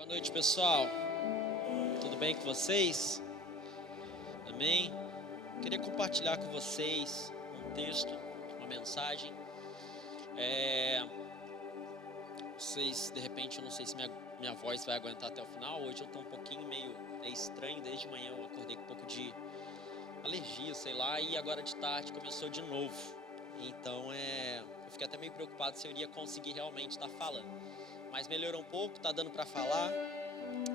Boa noite, pessoal. Tudo bem com vocês? Amém? Queria compartilhar com vocês um texto, uma mensagem. Vocês, de repente, eu não sei se minha voz vai aguentar até o final. Hoje eu estou um pouquinho meio estranho. Desde manhã eu acordei com um pouco de alergia, sei lá. E agora de tarde começou de novo. Então, eu fiquei até meio preocupado se eu iria conseguir realmente estar falando. Mas melhorou um pouco, está dando para falar.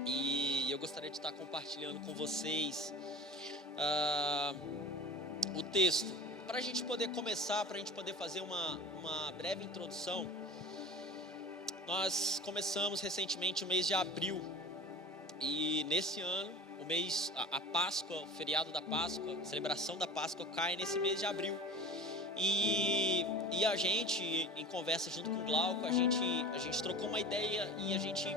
E eu gostaria de estar compartilhando com vocês o texto. Para a gente poder começar, para a gente poder fazer uma breve introdução, nós começamos recentemente o mês de abril. E nesse ano, a Páscoa, o feriado da Páscoa, a celebração da Páscoa cai nesse mês de abril. E a gente, em conversa junto com o Glauco, a gente trocou uma ideia e a gente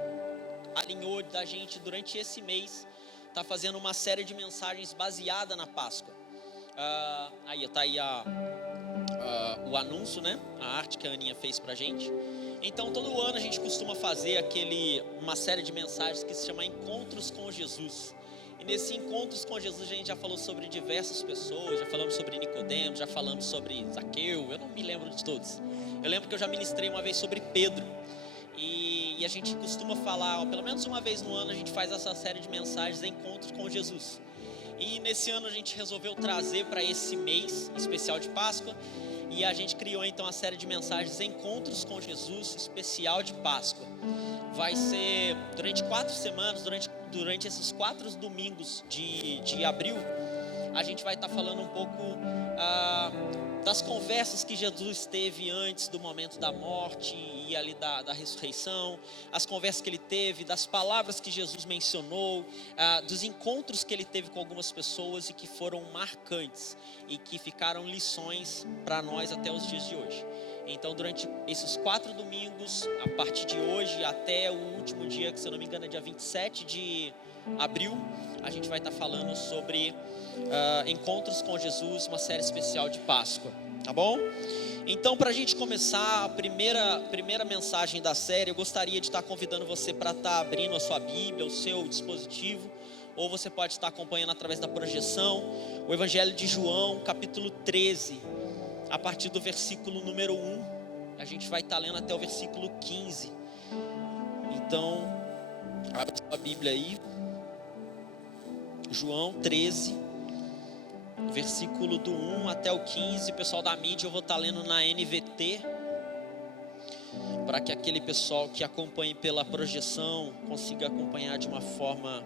alinhou da gente durante esse mês tá fazendo uma série de mensagens baseada na Páscoa. Tá aí o anúncio, né? A arte que a Aninha fez pra gente. Então todo ano a gente costuma fazer uma série de mensagens que se chama Encontros com Jesus. E nesse Encontros com Jesus a gente já falou sobre diversas pessoas, já falamos sobre Nicodemo, já falamos sobre Zaqueu, eu não me lembro de todos. Eu lembro que eu já ministrei uma vez sobre Pedro. E a gente costuma falar, pelo menos uma vez no ano a gente faz essa série de mensagens Encontros com Jesus. E nesse ano a gente resolveu trazer para esse mês especial de Páscoa. E a gente criou então a série de mensagens Encontros com Jesus especial de Páscoa. Vai ser durante 4 semanas, durante esses 4 domingos de abril, a gente vai estar falando um pouco das conversas que Jesus teve antes do momento da morte e ali da ressurreição, as conversas que ele teve, das palavras que Jesus mencionou, dos encontros que ele teve com algumas pessoas e que foram marcantes e que ficaram lições para nós até os dias de hoje. Então, durante esses 4 domingos, a partir de hoje até o último dia, que se eu não me engano é dia 27 de abril, a gente vai estar falando sobre Encontros com Jesus, uma série especial de Páscoa, tá bom? Então, para a gente começar a primeira mensagem da série, eu gostaria de estar convidando você para estar abrindo a sua Bíblia, o seu dispositivo, ou você pode estar acompanhando através da projeção, o Evangelho de João, capítulo 13, a partir do versículo número 1, a gente vai estar lendo até o versículo 15. Então, abre a sua Bíblia aí, João 13, versículo do 1 até o 15. Pessoal da mídia, eu vou estar lendo na NVT, para que aquele pessoal que acompanhe pela projeção consiga acompanhar de uma forma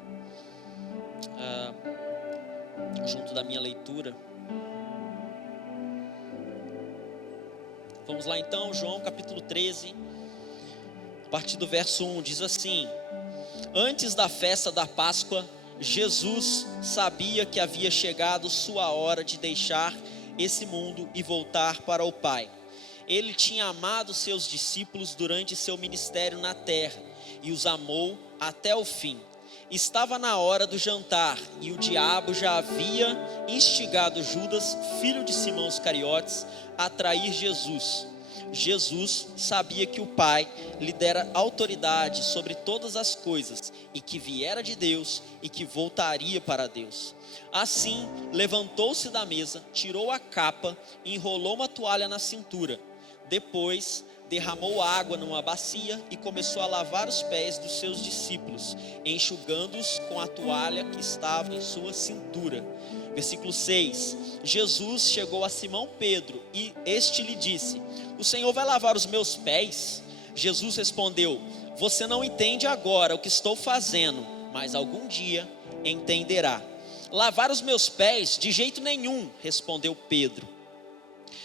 junto da minha leitura. Vamos lá então, João capítulo 13, a partir do verso 1, diz assim: Antes da festa da Páscoa, Jesus sabia que havia chegado sua hora de deixar esse mundo e voltar para o Pai. Ele tinha amado seus discípulos durante seu ministério na terra e os amou até o fim. Estava na hora do jantar e o diabo já havia instigado Judas, filho de Simão Iscariotes, a trair Jesus. Jesus sabia que o Pai lhe dera autoridade sobre todas as coisas e que viera de Deus e que voltaria para Deus. Assim, levantou-se da mesa, tirou a capa e enrolou uma toalha na cintura. Depois, derramou água numa bacia e começou a lavar os pés dos seus discípulos, enxugando-os com a toalha que estava em sua cintura. Versículo 6, Jesus chegou a Simão Pedro e este lhe disse: O Senhor vai lavar os meus pés? Jesus respondeu: Você não entende agora o que estou fazendo, mas algum dia entenderá. Lavar os meus pés? De jeito nenhum, respondeu Pedro.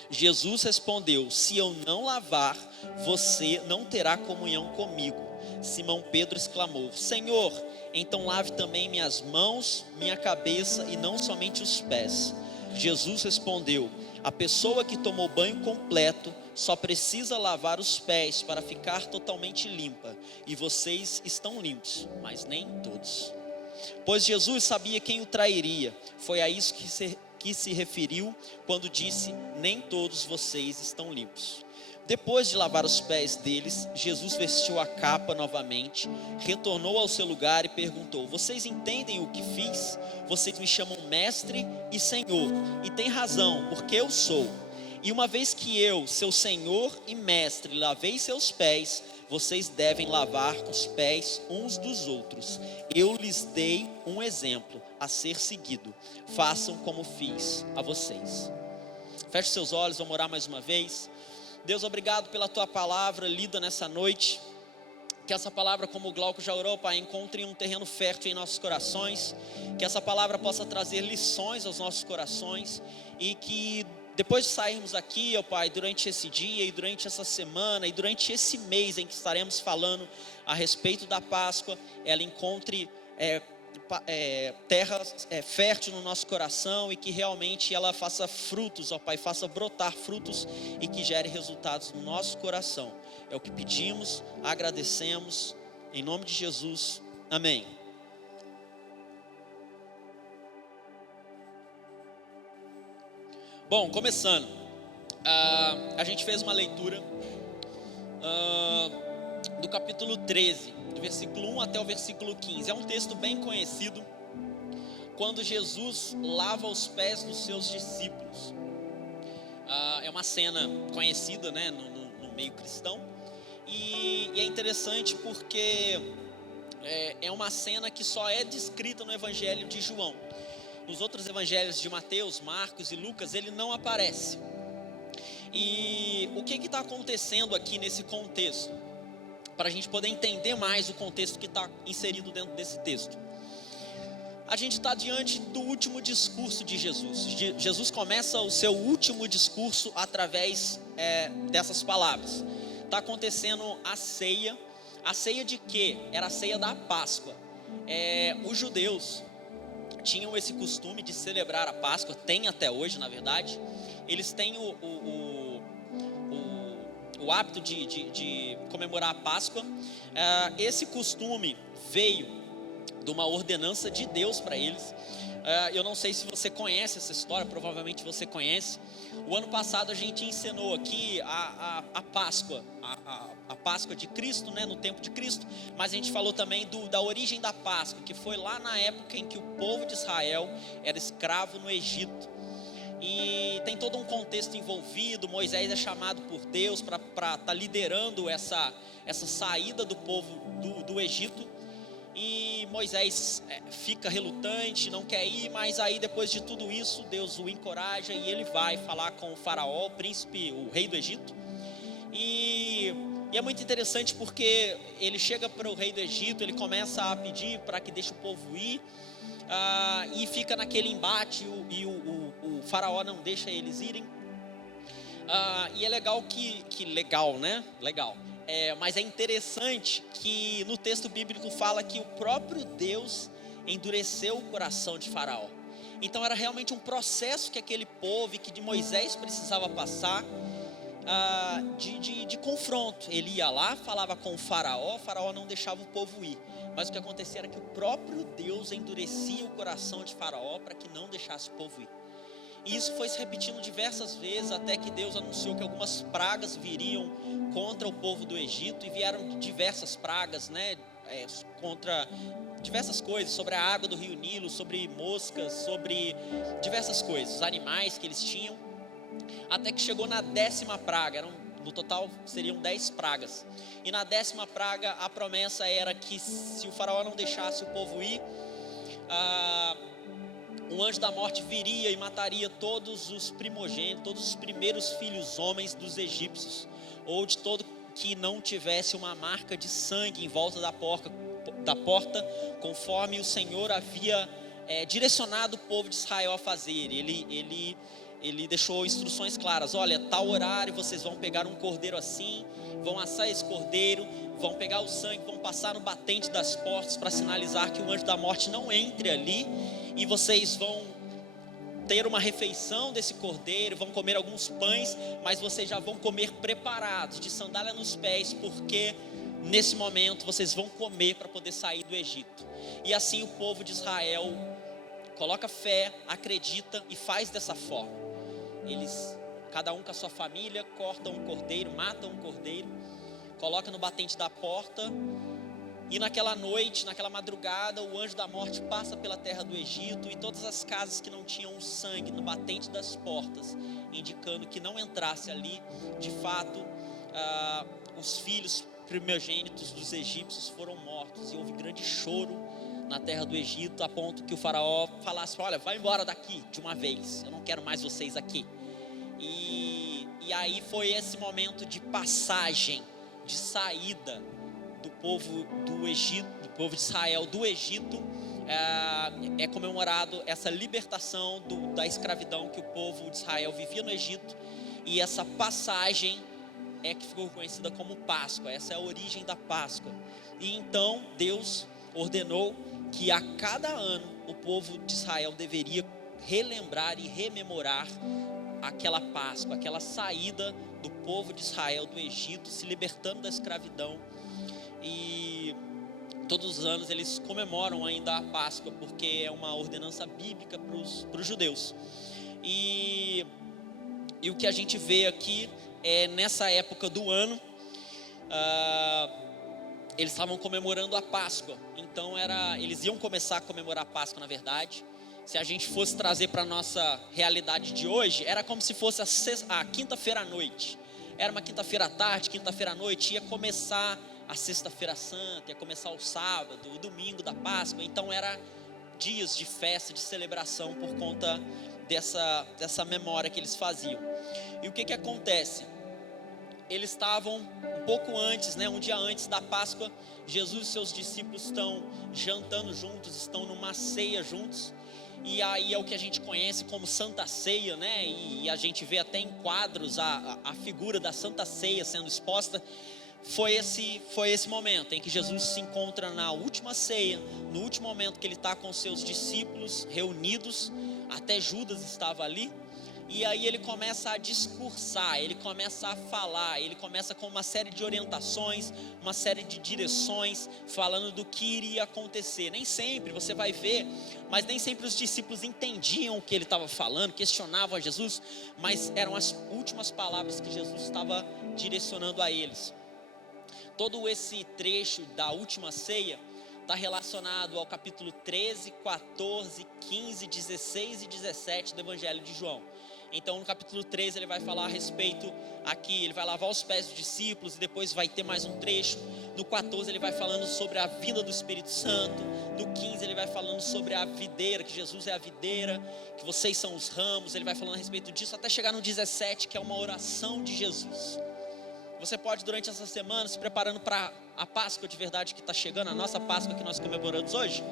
Jesus respondeu: Se eu não lavar, você não terá comunhão comigo. Simão Pedro exclamou: Senhor, então lave também minhas mãos, minha cabeça e não somente os pés. Jesus respondeu: A pessoa que tomou banho completo só precisa lavar os pés para ficar totalmente limpa. E vocês estão limpos, mas nem todos. Pois Jesus sabia quem o trairia. Foi a isso que se referiu quando disse: Nem todos vocês estão limpos. Depois de lavar os pés deles, Jesus vestiu a capa novamente, retornou ao seu lugar e perguntou: vocês entendem o que fiz? Vocês me chamam mestre e senhor, e têm razão, porque eu sou. E uma vez que eu, seu senhor e mestre, lavei seus pés, vocês devem lavar os pés uns dos outros. Eu lhes dei um exemplo a ser seguido. Façam como fiz a vocês. Feche seus olhos, vamos orar mais uma vez. Deus, obrigado pela tua palavra lida nessa noite. Que essa palavra, como o Glauco já orou, Pai, encontre um terreno fértil em nossos corações. Que essa palavra possa trazer lições aos nossos corações. E que depois de sairmos aqui, ó Pai, durante esse dia e durante essa semana e durante esse mês em que estaremos falando a respeito da Páscoa, ela encontre terra fértil no nosso coração e que realmente ela faça frutos, ó Pai, faça brotar frutos e que gere resultados no nosso coração. É o que pedimos, agradecemos, em nome de Jesus, amém. Bom, começando, a gente fez uma leitura do capítulo 13, do versículo 1 até o versículo 15. É um texto bem conhecido, quando Jesus lava os pés dos seus discípulos. É uma cena conhecida, né, no meio cristão, e é interessante porque é uma cena que só é descrita no Evangelho de João. Nos outros evangelhos de Mateus, Marcos e Lucas, ele não aparece. E o que está acontecendo aqui nesse contexto? Para a gente poder entender mais o contexto que está inserido dentro desse texto. A gente está diante do último discurso de Jesus. Jesus começa o seu último discurso através dessas palavras. Está acontecendo a ceia. A ceia de quê? Era a ceia da Páscoa. Os judeus tinham esse costume de celebrar a Páscoa, tem até hoje, na verdade. Eles têm o hábito de comemorar a Páscoa. Esse costume veio de uma ordenança de Deus para eles. Eu não sei se você conhece essa história, provavelmente você conhece. O ano passado a gente ensinou aqui a Páscoa, a Páscoa de Cristo, né, no tempo de Cristo, mas a gente falou também da origem da Páscoa, que foi lá na época em que o povo de Israel era escravo no Egito. E tem todo um contexto envolvido. Moisés é chamado por Deus para estar liderando essa saída do povo do Egito. E Moisés fica relutante, não quer ir, mas aí depois de tudo isso, Deus o encoraja e ele vai falar com o faraó, o príncipe, o rei do Egito. E é muito interessante porque ele chega para o rei do Egito, ele começa a pedir para que deixe o povo ir, e fica naquele embate, e o faraó não deixa eles irem. E é legal legal, né? Legal. Mas é interessante que no texto bíblico fala que o próprio Deus endureceu o coração de Faraó. Então era realmente um processo que aquele povo e que de Moisés precisava passar, de confronto. Ele ia lá, falava com o Faraó não deixava o povo ir. Mas o que acontecia era que o próprio Deus endurecia o coração de Faraó para que não deixasse o povo ir. E isso foi se repetindo diversas vezes, até que Deus anunciou que algumas pragas viriam contra o povo do Egito, e vieram diversas pragas, né, contra diversas coisas, sobre a água do rio Nilo, sobre moscas, sobre diversas coisas, animais que eles tinham, até que chegou na 10ª praga. No total seriam 10 pragas, e na 10ª praga a promessa era que se o faraó não deixasse o povo ir, um anjo da morte viria e mataria todos os primogênitos, todos os primeiros filhos homens dos egípcios, ou de todo que não tivesse uma marca de sangue em volta da porta, conforme o Senhor havia direcionado o povo de Israel a fazer. Ele deixou instruções claras: olha, tal horário vocês vão pegar um cordeiro assim, vão assar esse cordeiro, vão pegar o sangue, vão passar no batente das portas para sinalizar que o anjo da morte não entre ali, e vocês vão ter uma refeição desse cordeiro, vão comer alguns pães, mas vocês já vão comer preparados, de sandália nos pés, porque nesse momento vocês vão comer para poder sair do Egito. E assim o povo de Israel coloca fé, acredita e faz dessa forma. Eles cada um com a sua família, corta um cordeiro, mata um cordeiro, coloca no batente da porta. E naquela noite, naquela madrugada, o anjo da morte passa pela terra do Egito, e todas as casas que não tinham sangue no batente das portas, indicando que não entrasse ali, de fato, os filhos primogênitos dos egípcios foram mortos. E houve grande choro na terra do Egito, a ponto que o faraó falasse: olha, vai embora daqui de uma vez, eu não quero mais vocês aqui. E aí foi esse momento de passagem, de saída do povo do Egito, do povo de Israel do Egito. É comemorado essa libertação da escravidão que o povo de Israel vivia no Egito, e essa passagem é que ficou conhecida como Páscoa. Essa é a origem da Páscoa. E então Deus ordenou que a cada ano o povo de Israel deveria relembrar e rememorar aquela Páscoa, aquela saída do povo de Israel do Egito, se libertando da escravidão. E todos os anos eles comemoram ainda a Páscoa, porque é uma ordenança bíblica para os judeus. E o que a gente vê aqui é, nessa época do ano, eles estavam comemorando a Páscoa. Então eles iam começar a comemorar a Páscoa, na verdade. Se a gente fosse trazer para a nossa realidade de hoje, era como se fosse a quinta-feira à noite. Era uma quinta-feira à tarde, quinta-feira à noite, ia começar a sexta-feira santa, ia começar o sábado, o domingo da Páscoa. Então era dias de festa, de celebração, por conta dessa memória que eles faziam. E o que acontece? Eles estavam um pouco antes, um dia antes da Páscoa. Jesus e seus discípulos estão jantando juntos, estão numa ceia juntos. E aí é o que a gente conhece como Santa Ceia, E a gente vê até em quadros a figura da Santa Ceia sendo exposta. Foi esse momento em que Jesus se encontra na última ceia, no último momento que ele está com seus discípulos reunidos, até Judas estava ali. E aí ele começa a discursar, ele começa a falar, ele começa com uma série de orientações, uma série de direções, falando do que iria acontecer. Nem sempre, você vai ver, mas nem sempre os discípulos entendiam o que ele estava falando, questionavam a Jesus, mas eram as últimas palavras que Jesus estava direcionando a eles. Todo esse trecho da última ceia está relacionado ao capítulo 13, 14, 15, 16 e 17 do Evangelho de João. Então no capítulo 13 ele vai falar a respeito aqui, ele vai lavar os pés dos discípulos, e depois vai ter mais um trecho. No 14 ele vai falando sobre a vinda do Espírito Santo. No 15 ele vai falando sobre a videira, que Jesus é a videira, que vocês são os ramos. Ele vai falando a respeito disso, até chegar no 17, que é uma oração de Jesus. Você pode, durante essa semana, se preparando para a Páscoa de verdade que está chegando, a nossa Páscoa que nós comemoramos hoje.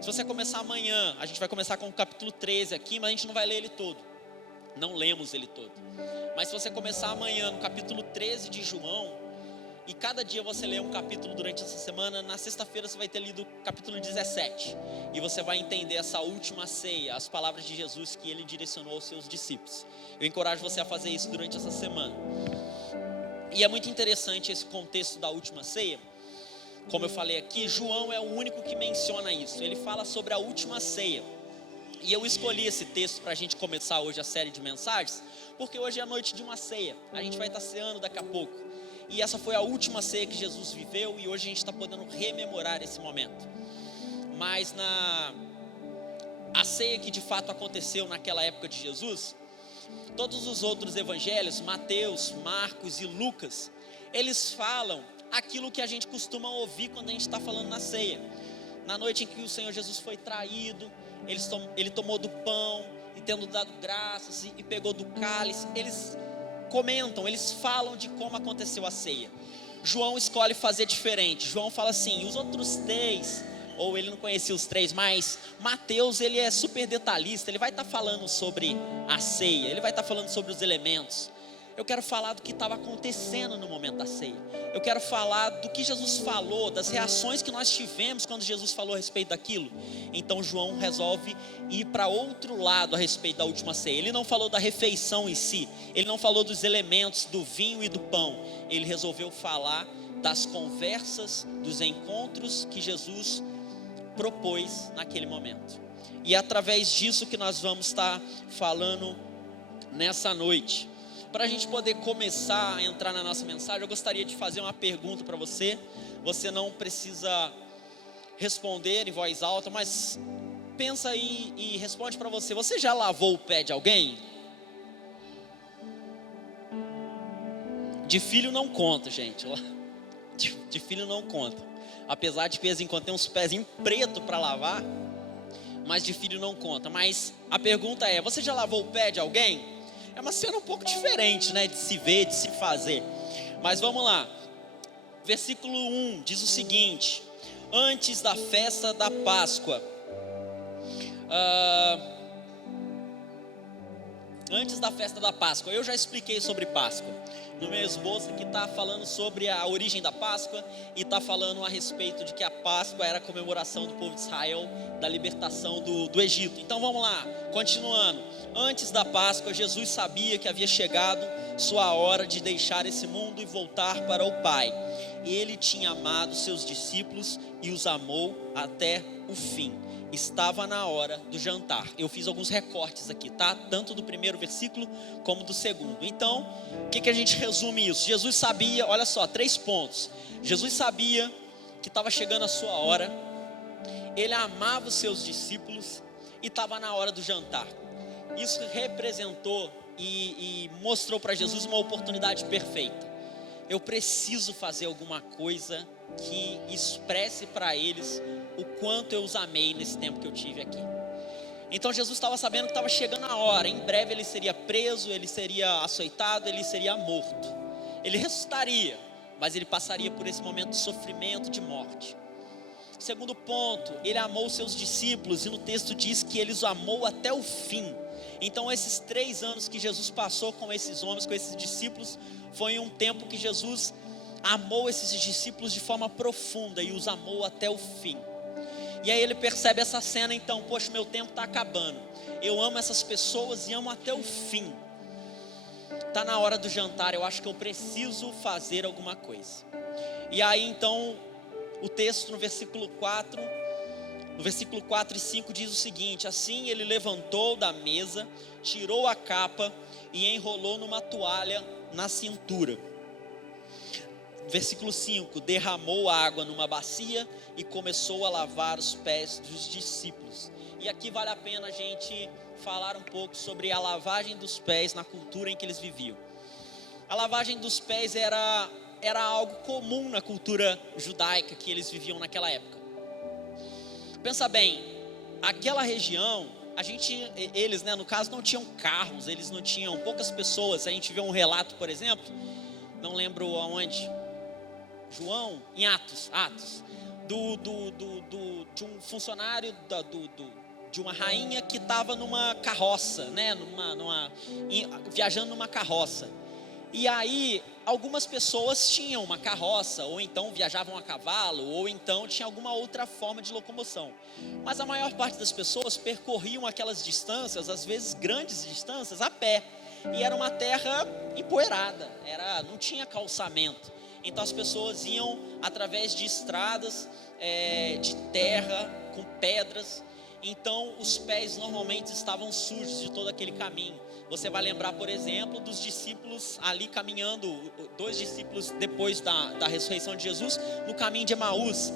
Se você começar amanhã, a gente vai começar com o capítulo 13 aqui, mas a gente não vai ler ele todo. Não lemos ele todo. Mas se você começar amanhã no capítulo 13 de João, e cada dia você lê um capítulo durante essa semana, na sexta-feira você vai ter lido o capítulo 17. E você vai entender essa última ceia, as palavras de Jesus que ele direcionou aos seus discípulos. Eu encorajo você a fazer isso durante essa semana. E é muito interessante esse contexto da última ceia. Como eu falei aqui, João é o único que menciona isso. Ele fala sobre a última ceia. E eu escolhi esse texto para a gente começar hoje a série de mensagens, porque hoje é a noite de uma ceia. A gente vai estar ceando daqui a pouco. E essa foi a última ceia que Jesus viveu, e hoje a gente está podendo rememorar esse momento. Mas a ceia que de fato aconteceu naquela época de Jesus, todos os outros evangelhos, Mateus, Marcos e Lucas, eles falam aquilo que a gente costuma ouvir quando a gente está falando na ceia. Na noite em que o Senhor Jesus foi traído, ele tomou do pão, e tendo dado graças, e pegou do cálice. Eles comentam, eles falam de como aconteceu a ceia. João escolhe fazer diferente. João fala assim, os outros três, ou ele não conhecia os três, mas Mateus, ele é super detalhista. Ele vai estar falando sobre a ceia, ele vai estar falando sobre os elementos. Eu quero falar do que estava acontecendo no momento da ceia. Eu quero falar do que Jesus falou, das reações que nós tivemos quando Jesus falou a respeito daquilo. Então João resolve ir para outro lado a respeito da última ceia. Ele não falou da refeição em si, ele não falou dos elementos do vinho e do pão. Ele resolveu falar das conversas, dos encontros que Jesus propôs naquele momento. E é através disso que nós vamos estar falando nessa noite. Para a gente poder começar a entrar na nossa mensagem, eu gostaria de fazer uma pergunta para você. Você não precisa responder em voz alta, mas pensa aí e responde para você. Você já lavou o pé de alguém? De filho não conta, gente. De filho não conta. Apesar de vez em quando tem uns pezinhos preto para lavar, mas de filho não conta. Mas a pergunta é: você já lavou o pé de alguém? É uma cena um pouco diferente, né, de se ver, de se fazer. Mas vamos lá. Versículo 1 diz o seguinte: antes da festa da Páscoa. Antes da festa da Páscoa. Eu já expliquei sobre Páscoa. No meu esboço aqui está falando sobre a origem da Páscoa e está falando a respeito de que a Páscoa era a comemoração do povo de Israel da libertação do Egito. Então vamos lá, continuando. Antes da Páscoa, Jesus sabia que havia chegado sua hora de deixar esse mundo e voltar para o Pai. Ele tinha amado seus discípulos e os amou até o fim. Estava na hora do jantar. Eu fiz alguns recortes aqui, tá? Tanto do primeiro versículo como do segundo. Então, o que a gente resume isso? Jesus sabia, olha só, 3 pontos. Jesus sabia que estava chegando a sua hora. Ele amava os seus discípulos e estava na hora do jantar. Isso representou e mostrou para Jesus uma oportunidade perfeita. Eu preciso fazer alguma coisa que expresse para eles o quanto eu os amei nesse tempo que eu tive aqui. Então Jesus estava sabendo que estava chegando a hora. Em breve ele seria preso, ele seria açoitado, ele seria morto. Ele ressuscitaria, mas ele passaria por esse momento de sofrimento, de morte. Segundo ponto, ele amou seus discípulos, e no texto diz que ele os amou até o fim. Então esses 3 anos que Jesus passou com esses homens, com esses discípulos, foi um tempo que Jesus amou esses discípulos de forma profunda e os amou até o fim. E aí ele percebe essa cena, então: poxa, meu tempo está acabando, eu amo essas pessoas e amo até o fim. Está na hora do jantar, eu acho que eu preciso fazer alguma coisa. E aí então o texto no versículo 4 e 5 diz o seguinte: assim ele levantou da mesa, tirou a capa e enrolou numa toalha na cintura. Versículo 5: derramou água numa bacia e começou a lavar os pés dos discípulos. E aqui vale a pena a gente falar um pouco sobre a lavagem dos pés na cultura em que eles viviam. A lavagem dos pés era algo comum na cultura judaica que eles viviam naquela época. Pensa bem, aquela região, eles, né, no caso, não tinham carros, eles não tinham, poucas pessoas. A gente vê um relato, por exemplo, não lembro aonde, João, em Atos, de um funcionário de uma rainha que estava numa carroça, né, viajando numa carroça. E aí algumas pessoas tinham uma carroça, ou então viajavam a cavalo, ou então tinha alguma outra forma de locomoção. Mas a maior parte das pessoas percorriam aquelas distâncias, às vezes grandes distâncias, a pé. E era uma terra empoeirada, não tinha calçamento. Então as pessoas iam através de estradas de terra, com pedras. Então os pés normalmente estavam sujos de todo aquele caminho. Você vai lembrar, por exemplo, dos discípulos ali caminhando, 2 discípulos depois da ressurreição de Jesus, no caminho de Emaús.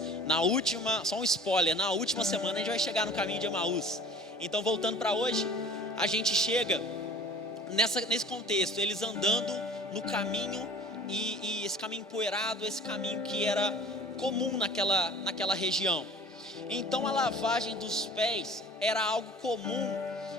Só um spoiler, na última semana a gente vai chegar no caminho de Emaús. Então, voltando para hoje, a gente chega nesse contexto, eles andando no caminho, e esse caminho empoeirado, esse caminho que era comum naquela região. Então a lavagem dos pés era algo comum,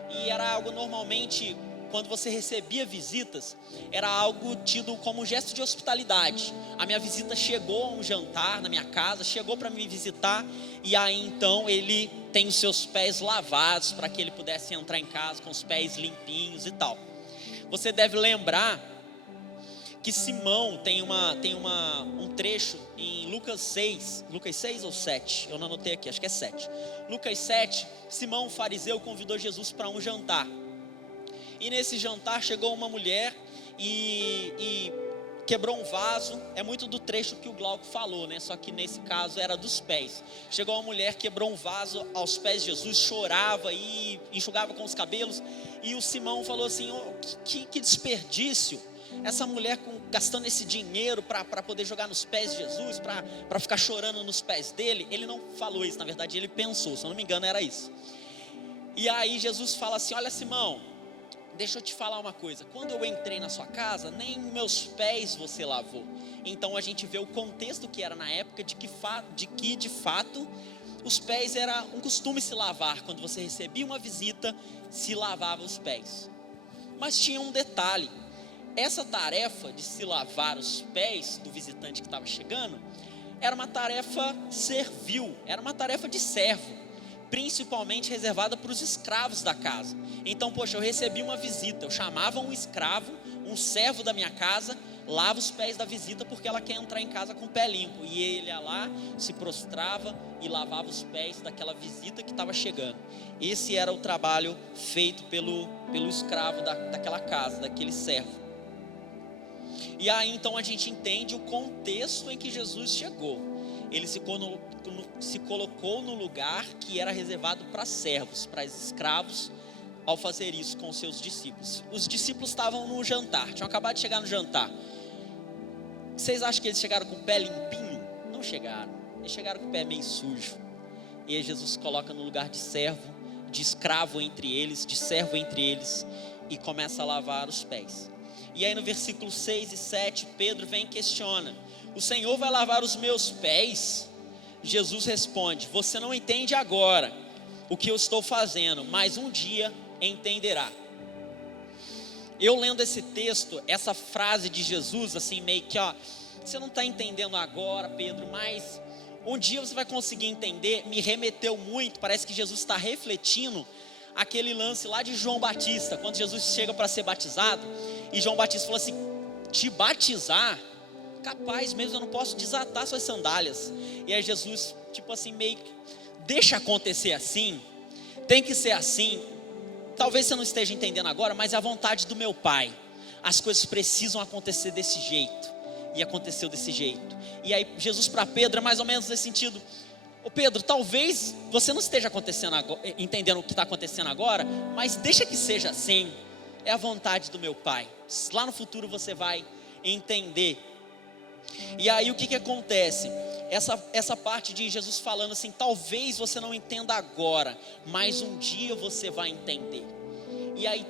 e era algo normalmente, quando você recebia visitas, era algo tido como um gesto de hospitalidade. A minha visita chegou a um jantar na minha casa, chegou para me visitar, e aí então ele tem os seus pés lavados para que ele pudesse entrar em casa com os pés limpinhos e tal. Você deve lembrar que Simão tem um trecho em Lucas 6 ou 7, eu não anotei aqui, acho que é 7. Lucas 7, Simão, o fariseu, convidou Jesus para um jantar. E nesse jantar chegou uma mulher e quebrou um vaso. É muito do trecho que o Glauco falou, né? Só que nesse caso era dos pés. Chegou uma mulher, quebrou um vaso aos pés de Jesus, chorava e enxugava com os cabelos. E o Simão falou assim: que desperdício. essa mulher gastando esse dinheiro para poder jogar nos pés de Jesus, para ficar chorando nos pés dele. Ele não falou isso, na verdade ele pensou, se eu não me engano era isso. E aí Jesus fala assim: olha, Simão, deixa eu te falar uma coisa, quando eu entrei na sua casa, nem meus pés você lavou. Então a gente vê o contexto que era na época, de que de fato os pés era um costume se lavar. Quando você recebia uma visita, se lavava os pés. Mas tinha um detalhe: essa tarefa de se lavar os pés do visitante que estava chegando, era uma tarefa servil, era uma tarefa de servo, principalmente reservada para os escravos da casa. Então, poxa, eu recebi uma visita, eu chamava um escravo, um servo da minha casa, lava os pés da visita porque ela quer entrar em casa com o pé limpo. E ele ia lá, se prostrava e lavava os pés daquela visita que estava chegando. Esse era o trabalho feito pelo escravo daquela casa, daquele servo. E aí então a gente entende o contexto em que Jesus chegou. Ele se colocou no lugar que era reservado para servos, para escravos, ao fazer isso com seus discípulos. Os discípulos estavam no jantar, tinham acabado de chegar no jantar. Vocês acham que eles chegaram com o pé limpinho? Não chegaram, eles chegaram com o pé meio sujo. E aí Jesus coloca no lugar de servo, de escravo entre eles, de servo entre eles, e começa a lavar os pés. E aí no versículo 6 e 7, Pedro vem e questiona: o Senhor vai lavar os meus pés? Jesus responde: você não entende agora o que eu estou fazendo, mas um dia entenderá. Eu lendo esse texto, essa frase de Jesus, assim meio que, você não está entendendo agora, Pedro, mas um dia você vai conseguir entender. Me remeteu muito, parece que Jesus está refletindo aquele lance lá de João Batista, quando Jesus chega para ser batizado, e João Batista falou assim: te batizar? Capaz mesmo, eu não posso desatar suas sandálias. E aí Jesus, tipo assim, meio que deixa acontecer assim, tem que ser assim. Talvez você não esteja entendendo agora, mas é a vontade do meu Pai. As coisas precisam acontecer desse jeito. E aconteceu desse jeito. E aí Jesus para Pedro é mais ou menos nesse sentido: ô Pedro, talvez você não esteja entendendo o que está acontecendo agora, mas deixa que seja assim. É a vontade do meu Pai. Lá no futuro você vai entender. E aí o que acontece? Essa parte de Jesus falando assim: talvez você não entenda agora, mas um dia você vai entender. E aí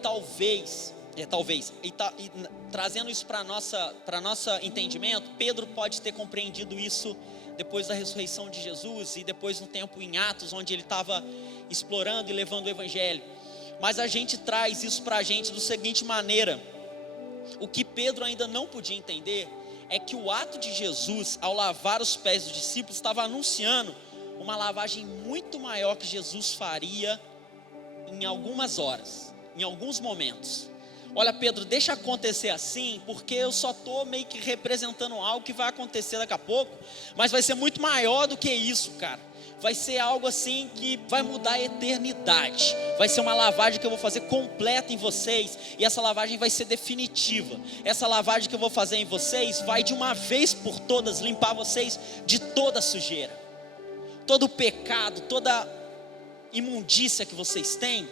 trazendo isso para nosso entendimento, Pedro pode ter compreendido isso depois da ressurreição de Jesus e depois no tempo em Atos, onde ele estava explorando e levando o evangelho. Mas a gente traz isso para a gente da seguinte maneira: o que Pedro ainda não podia entender é que o ato de Jesus, ao lavar os pés dos discípulos, estava anunciando uma lavagem muito maior que Jesus faria em algumas horas, em alguns momentos. Olha, Pedro, deixa acontecer assim, porque eu só estou meio que representando algo que vai acontecer daqui a pouco, mas vai ser muito maior do que isso, cara. Vai ser algo assim que vai mudar a eternidade. Vai ser uma lavagem que eu vou fazer completa em vocês. E essa lavagem vai ser definitiva. Essa lavagem que eu vou fazer em vocês vai de uma vez por todas limpar vocês de toda a sujeira, todo o pecado, toda imundícia que vocês têm.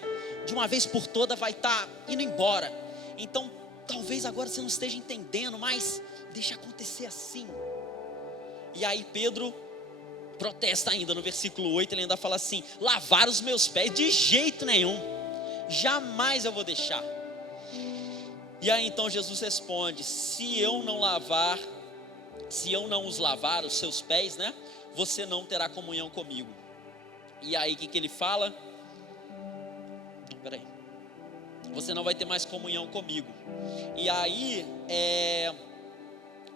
De uma vez por toda vai estar indo embora. Então talvez agora você não esteja entendendo, mas deixa acontecer assim. E aí Pedro protesta ainda no versículo 8, ele ainda fala assim: lavar os meus pés? De jeito nenhum, jamais eu vou deixar. E aí então Jesus responde: se eu não os lavar os seus pés, né, você não terá comunhão comigo. E aí o que ele fala? Peraí, você não vai ter mais comunhão comigo. E aí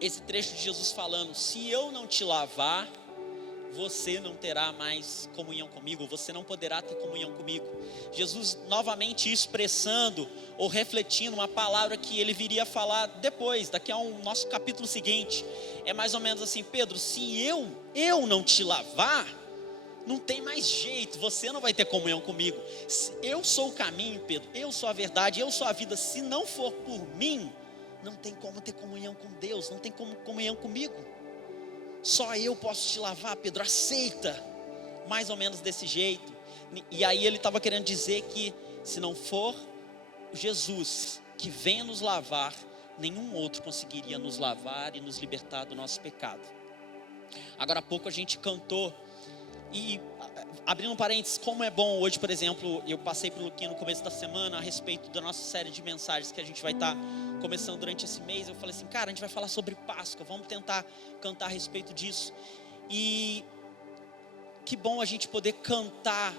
esse trecho de Jesus falando: se eu não te lavar, você não terá mais comunhão comigo, você não poderá ter comunhão comigo. Jesus novamente expressando ou refletindo uma palavra que ele viria a falar depois, daqui a nosso capítulo seguinte. É mais ou menos assim: Pedro, se eu não te lavar, não tem mais jeito, você não vai ter comunhão comigo. Eu sou o caminho, Pedro, eu sou a verdade, eu sou a vida. Se não for por mim, não tem como ter comunhão com Deus, não tem como comunhão comigo. Só eu posso te lavar, Pedro, aceita. Mais ou menos desse jeito. E aí ele estava querendo dizer que se não for Jesus que venha nos lavar, nenhum outro conseguiria nos lavar e nos libertar do nosso pecado. Agora há pouco a gente cantou, e abrindo um parênteses, como é bom hoje, por exemplo, eu passei para o Luquinha no começo da semana a respeito da nossa série de mensagens que a gente vai estar começando durante esse mês. Eu falei assim, cara, a gente vai falar sobre Páscoa, vamos tentar cantar a respeito disso. E que bom a gente poder cantar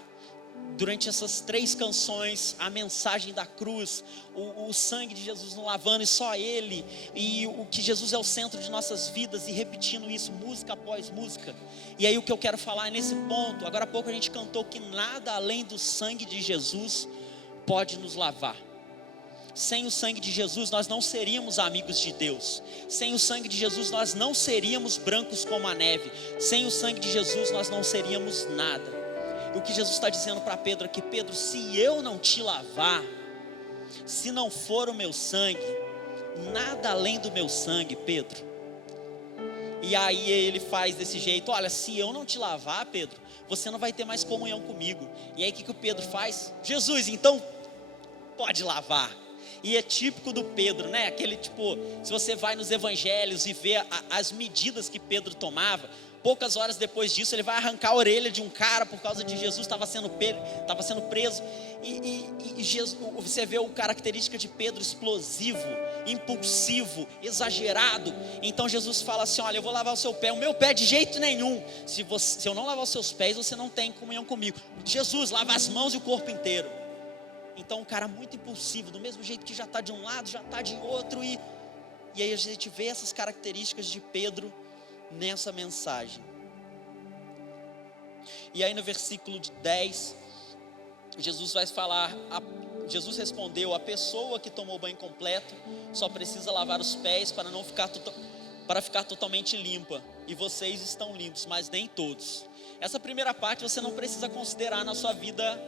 durante essas 3 canções a mensagem da cruz, o sangue de Jesus nos lavando, e só Ele, e o que Jesus é o centro de nossas vidas, e repetindo isso música após música. E aí o que eu quero falar é nesse ponto. Agora há pouco a gente cantou que nada além do sangue de Jesus pode nos lavar. Sem o sangue de Jesus nós não seríamos amigos de Deus. Sem o sangue de Jesus nós não seríamos brancos como a neve. Sem o sangue de Jesus nós não seríamos nada. E o que Jesus está dizendo para Pedro aqui: Pedro, se eu não te lavar, se não for o meu sangue, nada além do meu sangue, Pedro. E aí ele faz desse jeito: olha, se eu não te lavar, Pedro, você não vai ter mais comunhão comigo. E aí o que o Pedro faz? Jesus, então pode lavar. E é típico do Pedro, né? Aquele tipo, se você vai nos evangelhos e vê as medidas que Pedro tomava, poucas horas depois disso ele vai arrancar a orelha de um cara por causa de Jesus, estava sendo preso. E Jesus, você vê a característica de Pedro: explosivo, impulsivo, exagerado. Então Jesus fala assim: olha, eu vou lavar o seu pé. O meu pé de jeito nenhum. Se eu não lavar os seus pés, você não tem comunhão comigo. Jesus, lava as mãos e o corpo inteiro. Então um cara muito impulsivo, do mesmo jeito que já está de um lado, já está de outro. E aí a gente vê essas características de Pedro nessa mensagem. E aí no versículo 10, Jesus vai falar, Jesus respondeu: a pessoa que tomou banho completo só precisa lavar os pés para ficar totalmente limpa. E vocês estão limpos, mas nem todos. Essa primeira parte você não precisa considerar na sua vida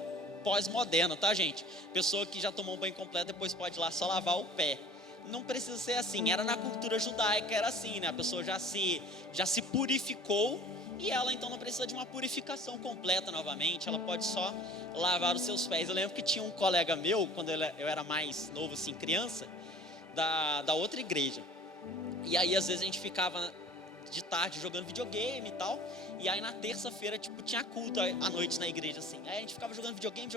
pós-moderna, tá, gente? Pessoa que já tomou um banho completo, depois pode ir lá só lavar o pé. Não precisa ser assim. Era na cultura judaica, era assim, né? A pessoa já se purificou, e ela então não precisa de uma purificação completa novamente. Ela pode só lavar os seus pés. Eu lembro que tinha um colega meu, quando eu era mais novo, assim, criança, da outra igreja. E aí às vezes a gente ficava de tarde jogando videogame e tal. E aí na terça-feira, tipo, tinha culto à noite na igreja, assim. Aí a gente ficava jogando videogame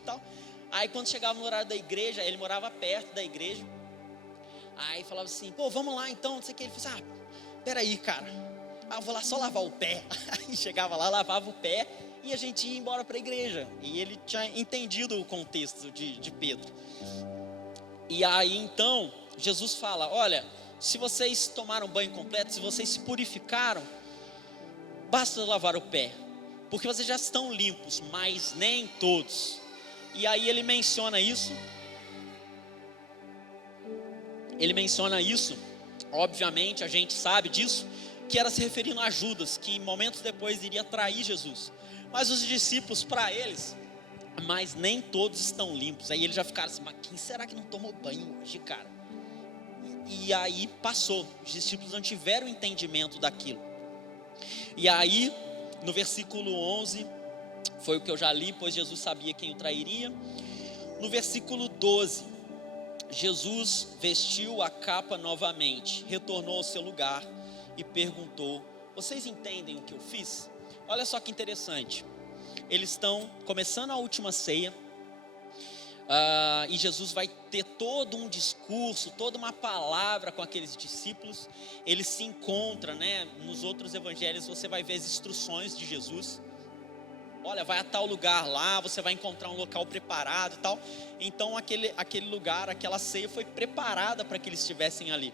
e tal. Aí quando chegava no horário da igreja, ele morava perto da igreja. Aí falava assim: pô, vamos lá então, não sei o que. Ele falou assim: peraí, cara, eu vou lá só lavar o pé. Aí chegava lá, lavava o pé, e a gente ia embora para a igreja. E ele tinha entendido o contexto de Pedro. E aí então Jesus fala: olha, se vocês tomaram banho completo, se vocês se purificaram, basta lavar o pé, porque vocês já estão limpos, mas nem todos. E aí ele menciona isso. Obviamente a gente sabe disso, que era se referindo a Judas, que momentos depois iria trair Jesus. Mas os discípulos, para eles: mas nem todos estão limpos. Aí eles já ficaram assim: mas quem será que não tomou banho hoje, cara? E aí passou. Os discípulos não tiveram entendimento daquilo. E aí no versículo 11, foi o que eu já li, pois Jesus sabia quem o trairia. No versículo 12, Jesus vestiu a capa novamente, retornou ao seu lugar e perguntou: vocês entendem o que eu fiz? Olha só que interessante. Eles estão começando a última ceia, e Jesus vai ter todo um discurso, toda uma palavra com aqueles discípulos. Ele se encontra, né? Nos outros evangelhos você vai ver as instruções de Jesus. Olha, vai a tal lugar lá, você vai encontrar um local preparado e tal. Então aquele lugar, aquela ceia foi preparada para que eles estivessem ali.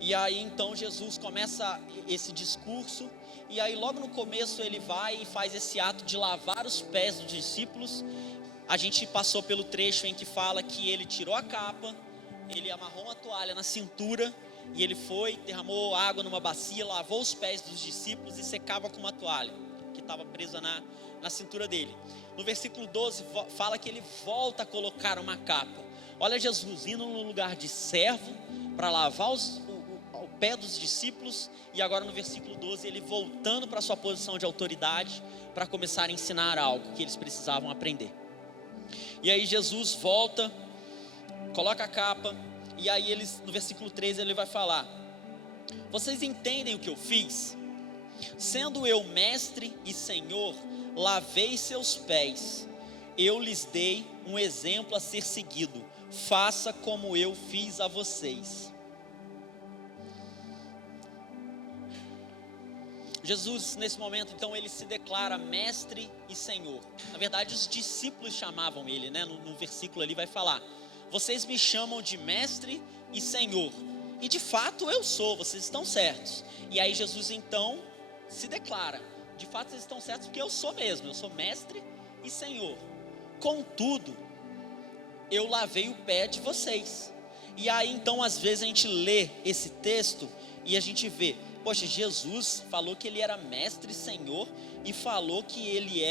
E aí então Jesus começa esse discurso. E aí logo no começo ele vai e faz esse ato de lavar os pés dos discípulos. A gente passou pelo trecho em que fala que ele tirou a capa, ele amarrou uma toalha na cintura, e ele foi, derramou água numa bacia, lavou os pés dos discípulos e secava com uma toalha que estava presa na cintura dele. No versículo 12 fala que ele volta a colocar uma capa. Olha Jesus indo no lugar de servo para lavar o pé dos discípulos, e agora no versículo 12 ele voltando para a sua posição de autoridade para começar a ensinar algo que eles precisavam aprender. E aí Jesus volta, coloca a capa, E aí no versículo 13 ele vai falar: vocês entendem o que eu fiz? Sendo eu mestre e senhor, lavei seus pés. Eu lhes dei um exemplo a ser seguido. Faça como eu fiz a vocês. Jesus, nesse momento, então, ele se declara mestre e senhor. Na verdade, os discípulos chamavam ele, né? No versículo ali vai falar: vocês me chamam de mestre e senhor. E de fato eu sou, vocês estão certos. E aí Jesus então se declara: de fato vocês estão certos porque eu sou mesmo, eu sou mestre e senhor. Contudo, eu lavei o pé de vocês. E aí então às vezes a gente lê esse texto e a gente vê: poxa, Jesus falou que ele era mestre e senhor, e falou que ele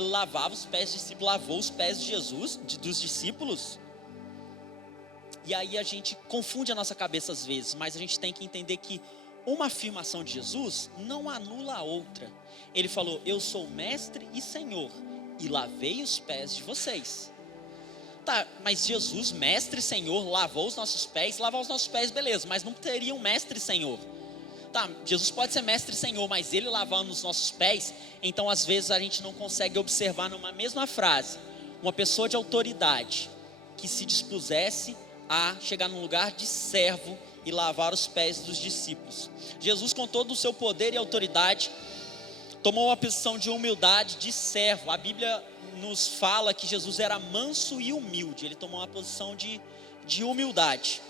lavava os pés dos discípulos, lavou os pés de Jesus, dos discípulos. E aí a gente confunde a nossa cabeça às vezes, mas a gente tem que entender que uma afirmação de Jesus não anula a outra. Ele falou: eu sou mestre e senhor, e lavei os pés de vocês. Tá, mas Jesus, mestre e senhor, lavou os nossos pés. Lavar os nossos pés, beleza, mas não teria um mestre e senhor. Tá, Jesus pode ser mestre e senhor, mas ele lavando os nossos pés. Então às vezes a gente não consegue observar numa mesma frase uma pessoa de autoridade que se dispusesse a chegar num lugar de servo e lavar os pés dos discípulos. Jesus, com todo o seu poder e autoridade, tomou uma posição de humildade, de servo. A Bíblia nos fala que Jesus era manso e humilde. Ele tomou uma posição de humildade.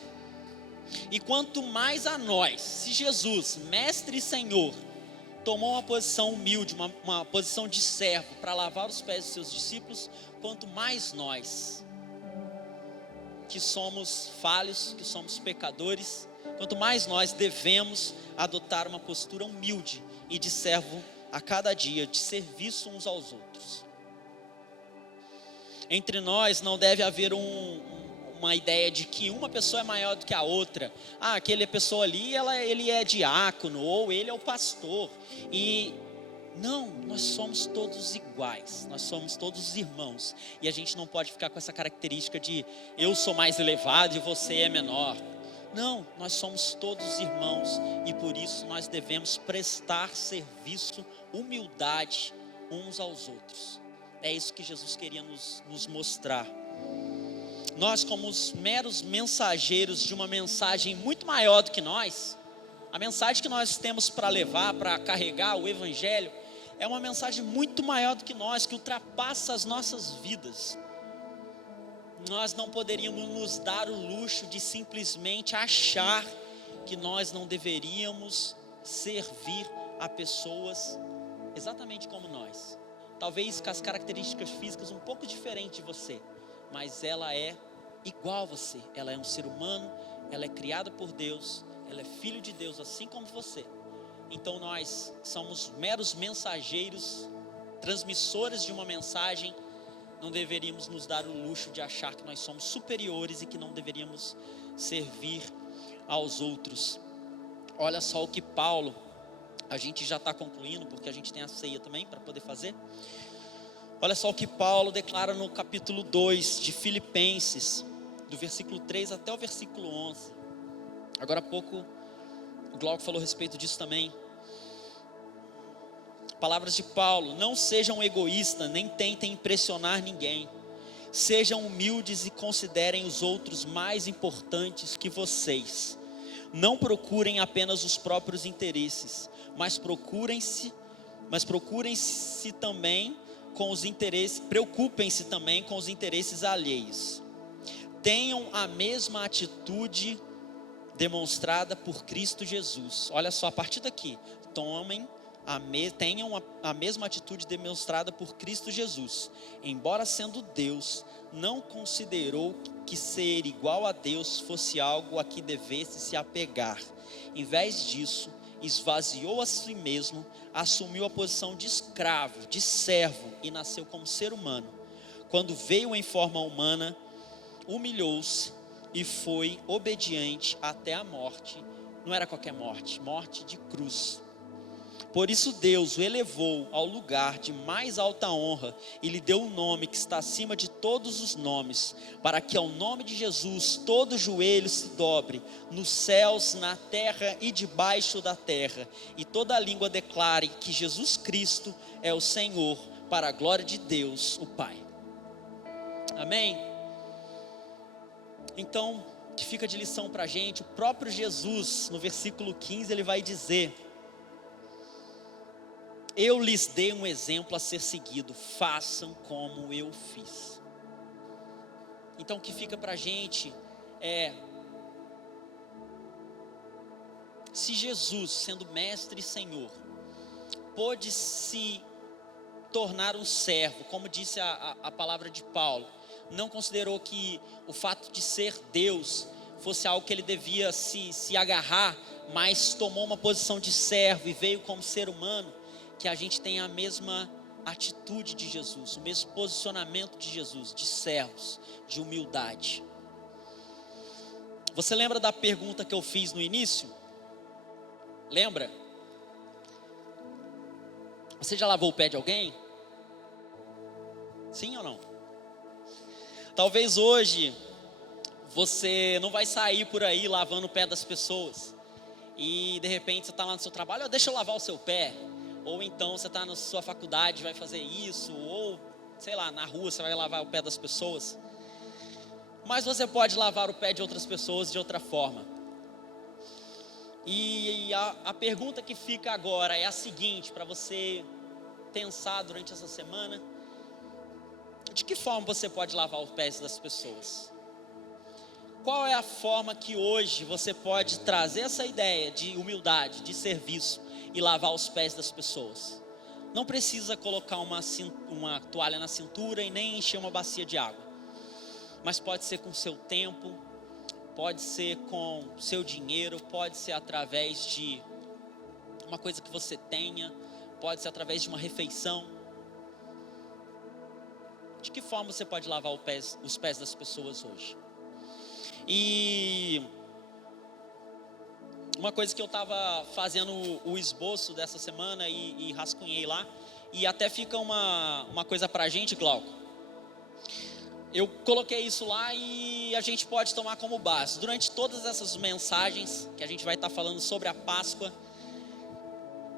E quanto mais a nós, se Jesus, mestre e senhor, tomou uma posição humilde, uma posição de servo para lavar os pés dos seus discípulos, quanto mais nós, que somos falhos, que somos pecadores, quanto mais nós devemos adotar uma postura humilde e de servo a cada dia, de serviço uns aos outros. Entre nós não deve haver uma ideia de que uma pessoa é maior do que a outra. Aquela pessoa ali, ele é diácono, ou ele é o pastor. E não, nós somos todos iguais, nós somos todos irmãos. E a gente não pode ficar com essa característica de eu sou mais elevado e você é menor. Não, nós somos todos irmãos, e por isso nós devemos prestar serviço, humildade uns aos outros. É isso que Jesus queria nos mostrar. Nós, como os meros mensageiros de uma mensagem muito maior do que nós, a mensagem que nós temos para levar, para carregar o Evangelho, é uma mensagem muito maior do que nós, que ultrapassa as nossas vidas. Nós não poderíamos nos dar o luxo de simplesmente achar que nós não deveríamos servir a pessoas exatamente como nós. Talvez com as características físicas um pouco diferentes de você, mas ela é igual a você. Ela é um ser humano, ela é criada por Deus, ela é filho de Deus, assim como você. Então nós somos meros mensageiros, transmissores de uma mensagem. Não deveríamos nos dar o luxo de achar que nós somos superiores e que não deveríamos servir aos outros. Olha só o que Paulo, a gente já está concluindo, porque a gente tem a ceia também para poder fazer. Olha só o que Paulo declara no capítulo 2 de Filipenses, do versículo 3 até o versículo 11. Agora há pouco o Glauco falou a respeito disso também. Palavras de Paulo: não sejam egoístas, nem tentem impressionar ninguém. Sejam humildes e considerem os outros mais importantes que vocês. Não procurem apenas os próprios interesses, mas preocupem-se também com os interesses alheios. Tenham a mesma atitude demonstrada por Cristo Jesus. Olha só, a partir daqui, tenham a mesma atitude demonstrada por Cristo Jesus. Embora sendo Deus, não considerou que ser igual a Deus fosse algo a que devesse se apegar. Em vez disso, esvaziou a si mesmo, assumiu a posição de escravo, de servo, e nasceu como ser humano. Quando veio em forma humana, humilhou-se e foi obediente até a morte. Não era qualquer morte, morte de cruz. Por isso Deus o elevou ao lugar de mais alta honra e lhe deu um nome que está acima de todos os nomes, para que ao nome de Jesus todo joelho se dobre, nos céus, na terra e debaixo da terra, e toda língua declare que Jesus Cristo é o Senhor, para a glória de Deus, o Pai. Amém? Então, o que fica de lição para a gente? O próprio Jesus, no versículo 15, ele vai dizer: eu lhes dei um exemplo a ser seguido, façam como eu fiz. Então o que fica para a gente é: se Jesus, sendo mestre e Senhor, pôde se tornar um servo, como disse a palavra de Paulo, não considerou que o fato de ser Deus fosse algo que ele devia se agarrar, mas tomou uma posição de servo e veio como ser humano, que a gente tenha a mesma atitude de Jesus, o mesmo posicionamento de Jesus, de servos, de humildade. Você lembra da pergunta que eu fiz no início? Lembra? Você já lavou o pé de alguém? Sim ou não? Talvez hoje você não vai sair por aí lavando o pé das pessoas, e de repente você está lá no seu trabalho: deixa eu lavar o seu pé. Ou então você está na sua faculdade, vai fazer isso, ou sei lá, na rua você vai lavar o pé das pessoas. Mas você pode lavar o pé de outras pessoas de outra forma. E a pergunta que fica agora é a seguinte, para você pensar durante essa semana: de que forma você pode lavar os pés das pessoas? Qual é a forma que hoje você pode trazer essa ideia de humildade, de serviço e lavar os pés das pessoas? Não precisa colocar uma toalha na cintura e nem encher uma bacia de água, mas pode ser com seu tempo, pode ser com seu dinheiro, pode ser através de uma coisa que você tenha, pode ser através de uma refeição. De que forma você pode lavar os pés das pessoas hoje? E uma coisa que eu estava fazendo o esboço dessa semana e rascunhei lá, e até fica uma coisa para a gente, Glauco. Eu coloquei isso lá e a gente pode tomar como base. Durante todas essas mensagens que a gente vai estar falando sobre a Páscoa,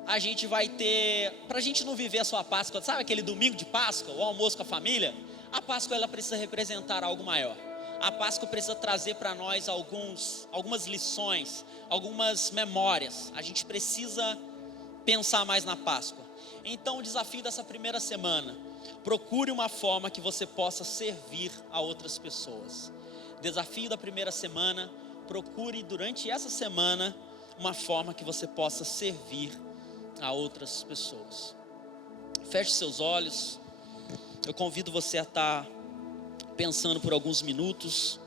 a gente vai ter, para a gente não viver a sua Páscoa, sabe aquele domingo de Páscoa, o almoço com a família? A Páscoa, ela precisa representar algo maior. A Páscoa precisa trazer para nós algumas lições, algumas memórias. A gente precisa pensar mais na Páscoa. Então o desafio dessa primeira semana: procure uma forma que você possa servir a outras pessoas. Desafio da primeira semana: procure durante essa semana uma forma que você possa servir a outras pessoas. Feche seus olhos. Eu convido você a estar pensando por alguns minutos.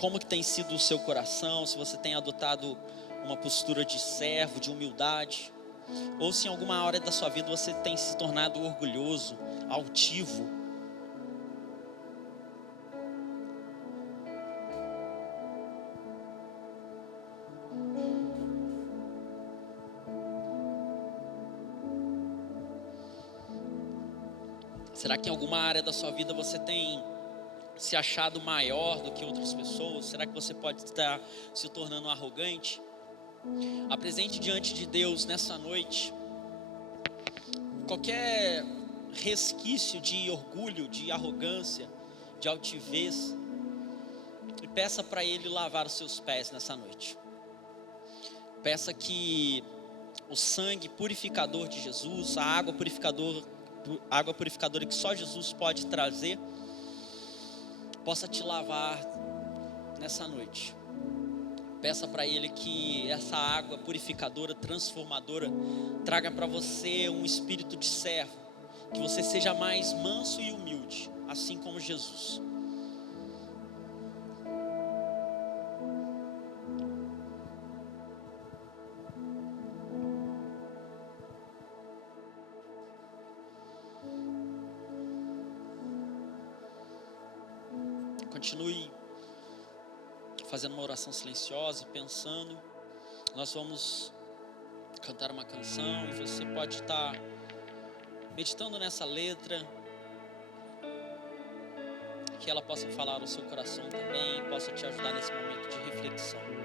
Como que tem sido o seu coração? Se você tem adotado uma postura de servo, de humildade, ou se em alguma área da sua vida você tem se tornado orgulhoso, altivo. Será que em alguma área da sua vida você tem se achado maior do que outras pessoas? Será que você pode estar se tornando arrogante? Apresente diante de Deus nessa noite qualquer resquício de orgulho, de arrogância, de altivez, e peça para Ele lavar os seus pés nessa noite. Peça que o sangue purificador de Jesus, a água purificadora que só Jesus pode trazer, possa te lavar nessa noite. Peça para Ele que essa água purificadora, transformadora, traga para você um espírito de servo, que você seja mais manso e humilde, assim como Jesus. Continue fazendo uma oração silenciosa, pensando. Nós vamos cantar uma canção e você pode estar meditando nessa letra, que ela possa falar ao seu coração também, possa te ajudar nesse momento de reflexão.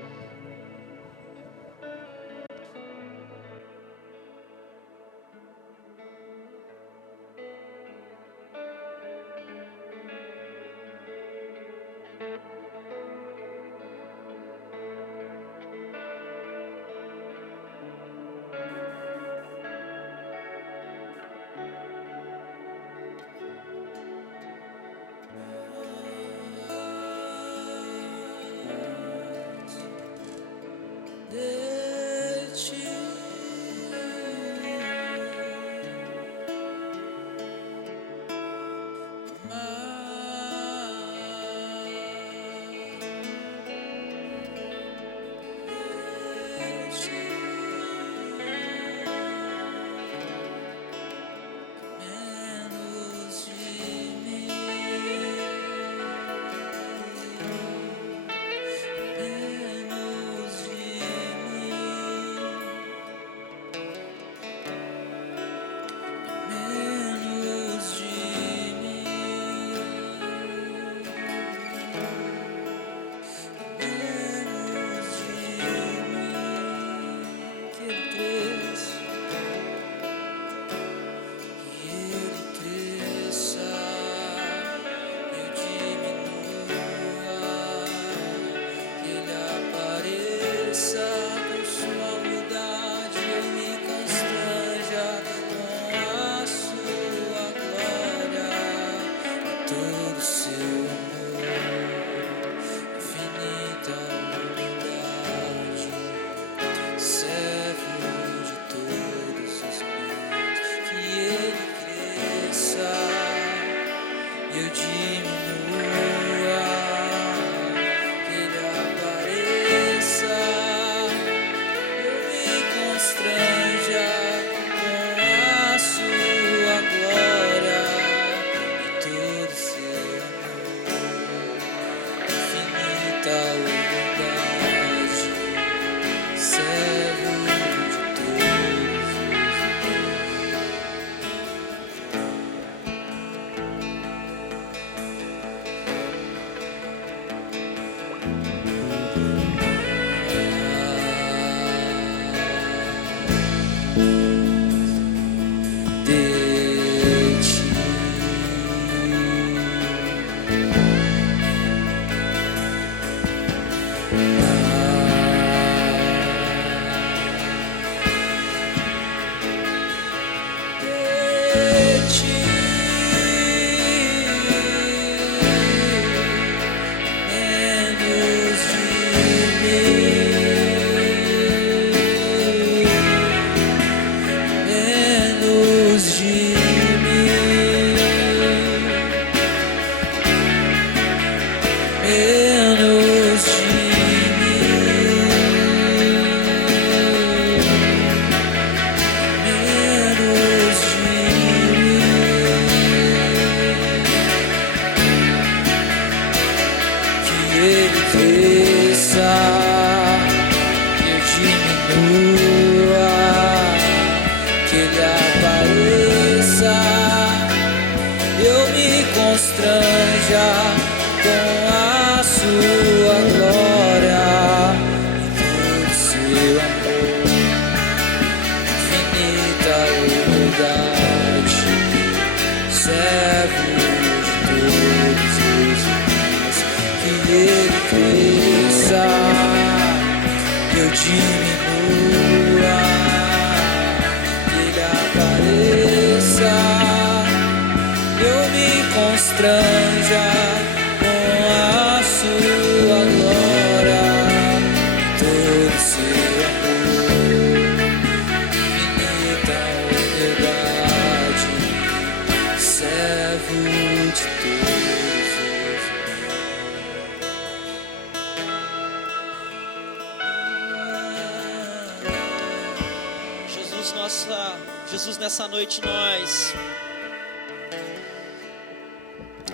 Jesus, nessa noite nós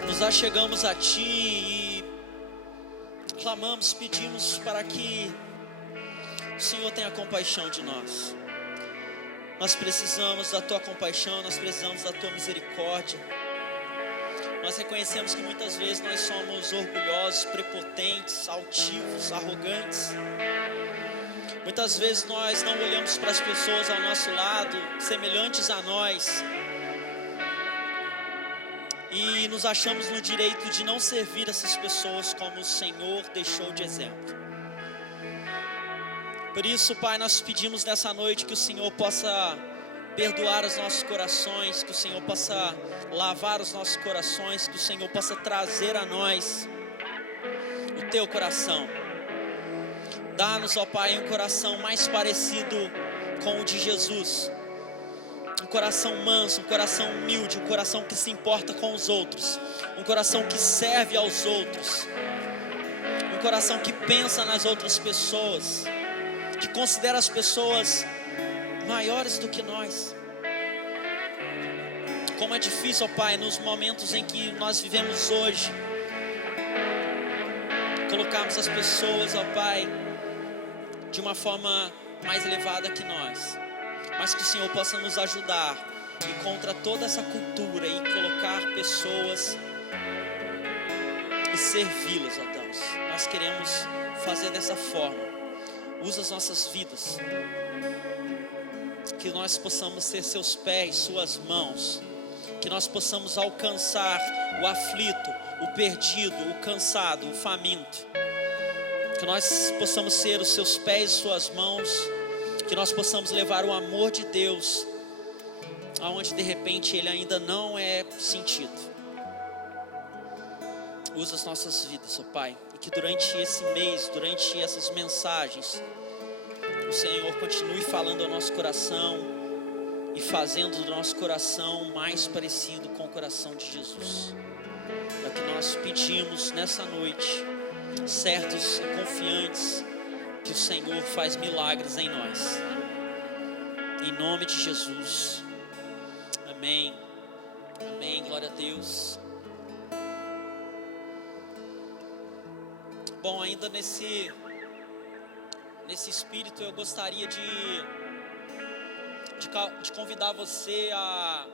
nos achegamos a Ti e clamamos, pedimos para que o Senhor tenha compaixão de nós. Nós precisamos da tua compaixão, nós precisamos da tua misericórdia. Nós reconhecemos que muitas vezes nós somos orgulhosos, prepotentes, altivos, arrogantes. Muitas vezes nós não olhamos para as pessoas ao nosso lado, semelhantes a nós, e nos achamos no direito de não servir essas pessoas como o Senhor deixou de exemplo. Por isso, Pai, nós pedimos nessa noite que o Senhor possa perdoar os nossos corações, que o Senhor possa lavar os nossos corações, que o Senhor possa trazer a nós o teu coração. Dá-nos, ó Pai, um coração mais parecido com o de Jesus. Um coração manso, um coração humilde, um coração que se importa com os outros. Um coração que serve aos outros. Um coração que pensa nas outras pessoas. Que considera as pessoas maiores do que nós. Como é difícil, ó Pai, nos momentos em que nós vivemos hoje, colocarmos as pessoas, ó Pai, de uma forma mais elevada que nós, mas que o Senhor possa nos ajudar e contra toda essa cultura e colocar pessoas e servi-las, ó Deus. Nós queremos fazer dessa forma. Usa as nossas vidas, que nós possamos ser seus pés, suas mãos, que nós possamos alcançar o aflito, o perdido, o cansado, o faminto. Que nós possamos ser os seus pés e suas mãos, que nós possamos levar o amor de Deus aonde de repente ele ainda não é sentido. Usa as nossas vidas, ó Pai, e que durante esse mês, durante essas mensagens, o Senhor continue falando ao nosso coração e fazendo do nosso coração mais parecido com o coração de Jesus. É o que nós pedimos nessa noite, certos e confiantes que o Senhor faz milagres em nós. Em nome de Jesus. Amém. Amém. Glória a Deus. Bom, ainda nesse espírito eu gostaria de convidar você a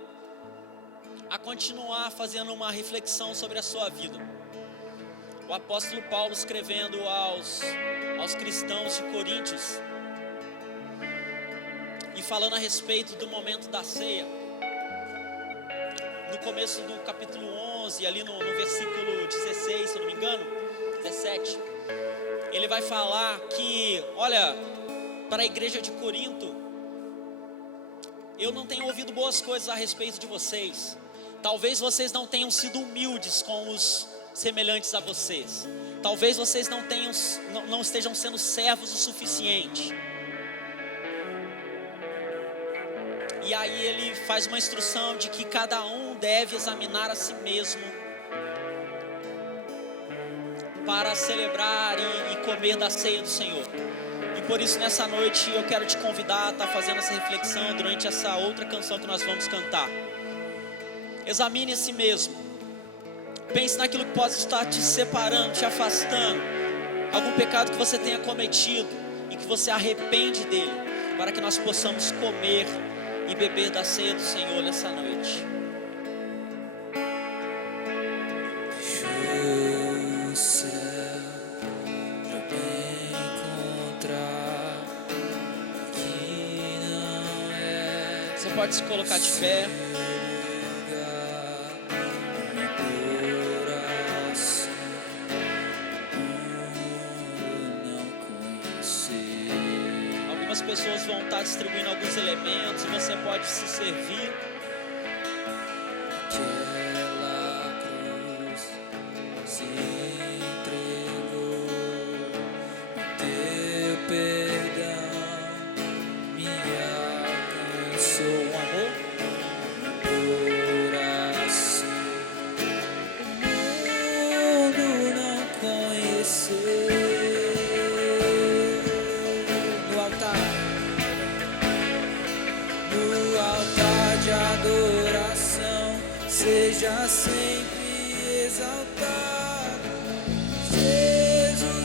continuar fazendo uma reflexão sobre a sua vida. O apóstolo Paulo, escrevendo aos cristãos de Coríntios e falando a respeito do momento da ceia, no começo do capítulo 11, ali no versículo 16, se eu não me engano, 17, ele vai falar que, olha, para a igreja de Corinto, eu não tenho ouvido boas coisas a respeito de vocês. Talvez vocês não tenham sido humildes com os semelhantes a vocês. Talvez vocês não estejam sendo servos o suficiente. E aí ele faz uma instrução de que cada um deve examinar a si mesmo para celebrar e comer da ceia do Senhor. E por isso nessa noite eu quero te convidar a estar fazendo essa reflexão durante essa outra canção que nós vamos cantar. Examine a si mesmo. Pense naquilo que pode estar te separando, te afastando. Algum pecado que você tenha cometido e que você arrepende dele, para que nós possamos comer e beber da ceia do Senhor nessa noite. O céu pra me encontrar, que não é. Você pode se colocar de pé. Algumas pessoas vão estar distribuindo alguns elementos e você pode se servir. Aquela cruz se entregou, o teu perdão me alcançou. Um amor. Coração, o mundo não conheceu. No altar de adoração, seja sempre exaltado, Jesus.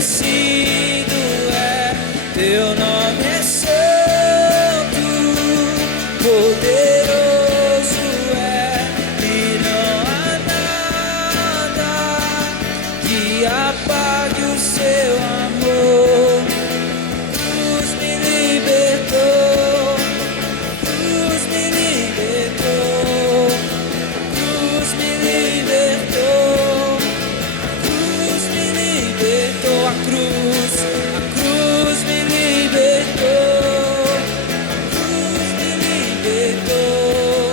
merecido é, teu nome é santo, poderoso é, e não há nada que apague o seu amor. Cruz me libertou, cruz me libertou, cruz me libertou, cruz me libertou, a cruz me libertou, cruz me libertou,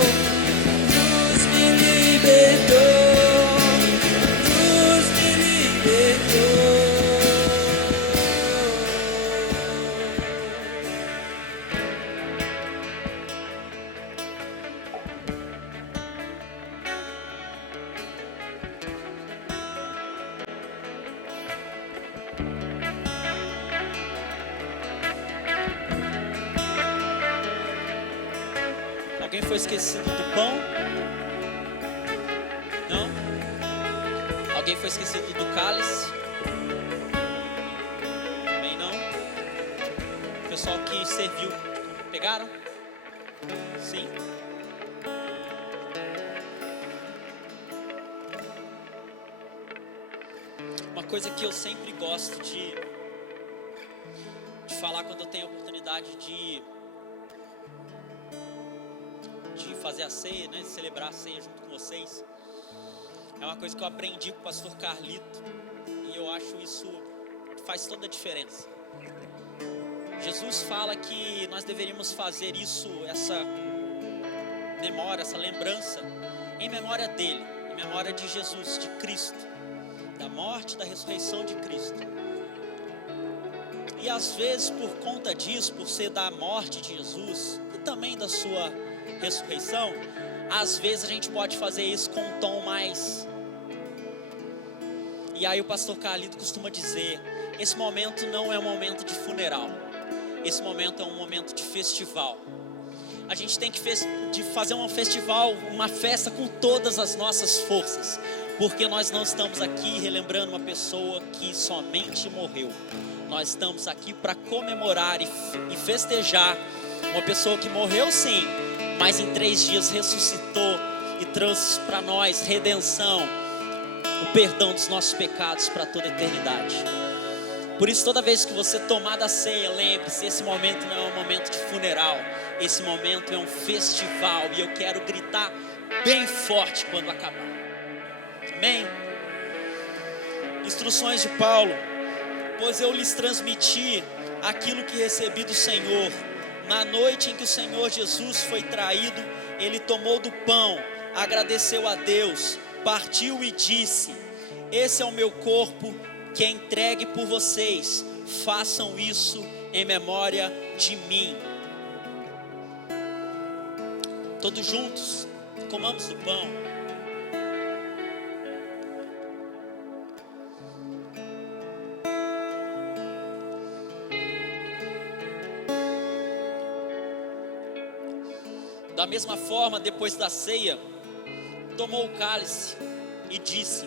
cruz me libertou, cruz me libertou. Alguém foi esquecido do pão? Não? Alguém foi esquecido do cálice? Também não? O pessoal que serviu, pegaram? Sim? Uma coisa que eu sempre gosto de falar quando eu tenho a oportunidade de fazer a ceia, né, de celebrar a ceia junto com vocês, é uma coisa que eu aprendi com o pastor Carlito, e eu acho isso faz toda a diferença. Jesus fala que nós deveríamos fazer isso, essa memória, essa lembrança, em memória dele, em memória de Jesus, de Cristo, da morte, da ressurreição de Cristo. E às vezes, por conta disso, por ser da morte de Jesus e também da sua ressurreição, às vezes a gente pode fazer isso com um tom mais. E aí o pastor Carlito costuma dizer: esse momento não é um momento de funeral, esse momento é um momento de festival. A gente tem que fazer um festival, uma festa com todas as nossas forças, porque nós não estamos aqui relembrando uma pessoa que somente morreu. Nós estamos aqui para comemorar e festejar uma pessoa que morreu sim, mas em 3 dias ressuscitou e trouxe para nós redenção, o perdão dos nossos pecados para toda a eternidade. Por isso, toda vez que você tomar da ceia, lembre-se, esse momento não é um momento de funeral, esse momento é um festival, e eu quero gritar bem forte quando acabar. Amém? Instruções de Paulo: pois eu lhes transmiti aquilo que recebi do Senhor. Na noite em que o Senhor Jesus foi traído, ele tomou do pão, agradeceu a Deus, partiu e disse: esse é o meu corpo que é entregue por vocês, façam isso em memória de mim. Todos juntos, comamos do pão. Da mesma forma, depois da ceia, tomou o cálice e disse: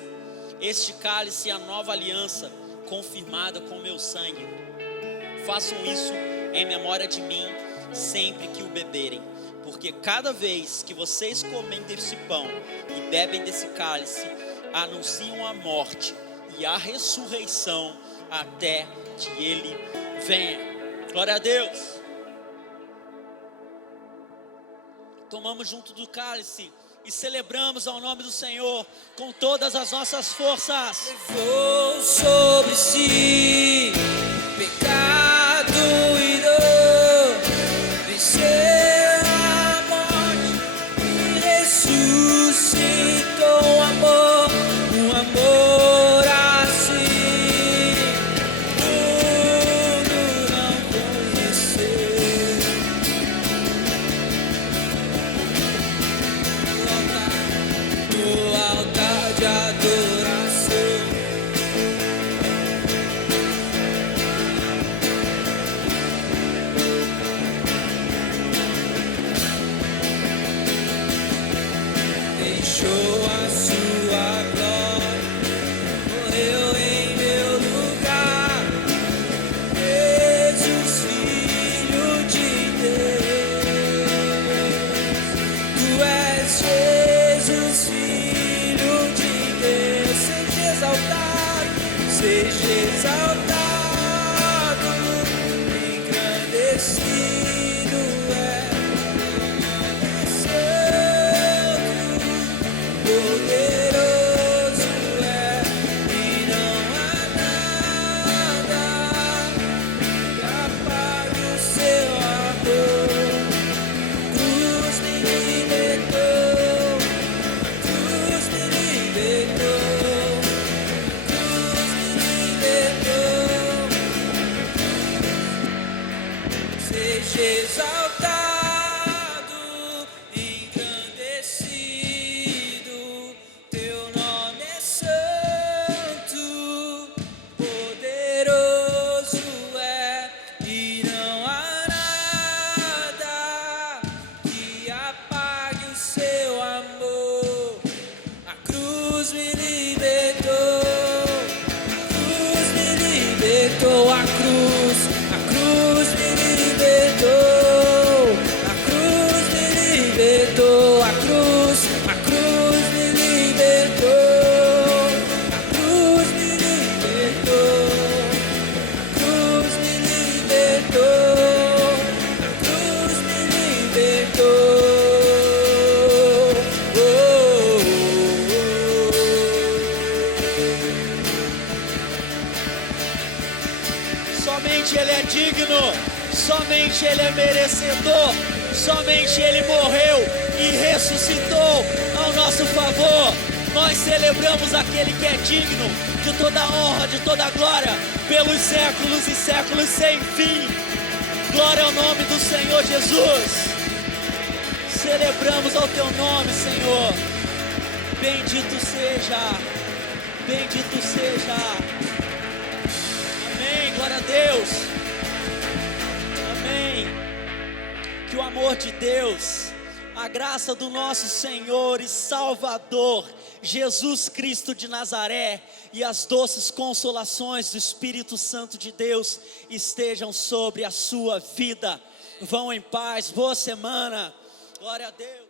este cálice é a nova aliança, confirmada com o meu sangue. Façam isso em memória de mim, sempre que o beberem. Porque cada vez que vocês comem desse pão e bebem desse cálice, anunciam a morte e a ressurreição até que ele venha. Glória a Deus. Tomamos junto do cálice e celebramos ao nome do Senhor com todas as nossas forças. Levou sobre si pecado e dor, venceu a morte e ressuscitou um amor assim o mundo não conheceu. No altar de adoração, exaltado, engrandecido é santo, poderoso é, e não há nada que apague o seu amor. Cruz me libertou, cruz me libertou, cruz me libertou. Seja exaltado, engrandecido, teu nome é santo, poderoso é, e não há nada que apague o seu amor. A cruz me libertou, a cruz me libertou, a cruz me libertou, a cruz me libertou, a cruz me libertou, a cruz me libertou, a cruz me libertou, a cruz me libertou. Somente Ele é digno, somente Ele é merecedor, somente Ele morreu e ressuscitou ao nosso favor. Nós celebramos aquele que é digno de toda honra, de toda glória, pelos séculos e séculos sem fim. Glória ao nome do Senhor Jesus. Celebramos ao Teu nome, Senhor. Bendito seja, bendito seja. Amém, glória a Deus. Amém. Que o amor de Deus, a graça do nosso Senhor e Salvador, Jesus Cristo de Nazaré, e as doces consolações do Espírito Santo de Deus estejam sobre a sua vida. Vão em paz, boa semana. Glória a Deus.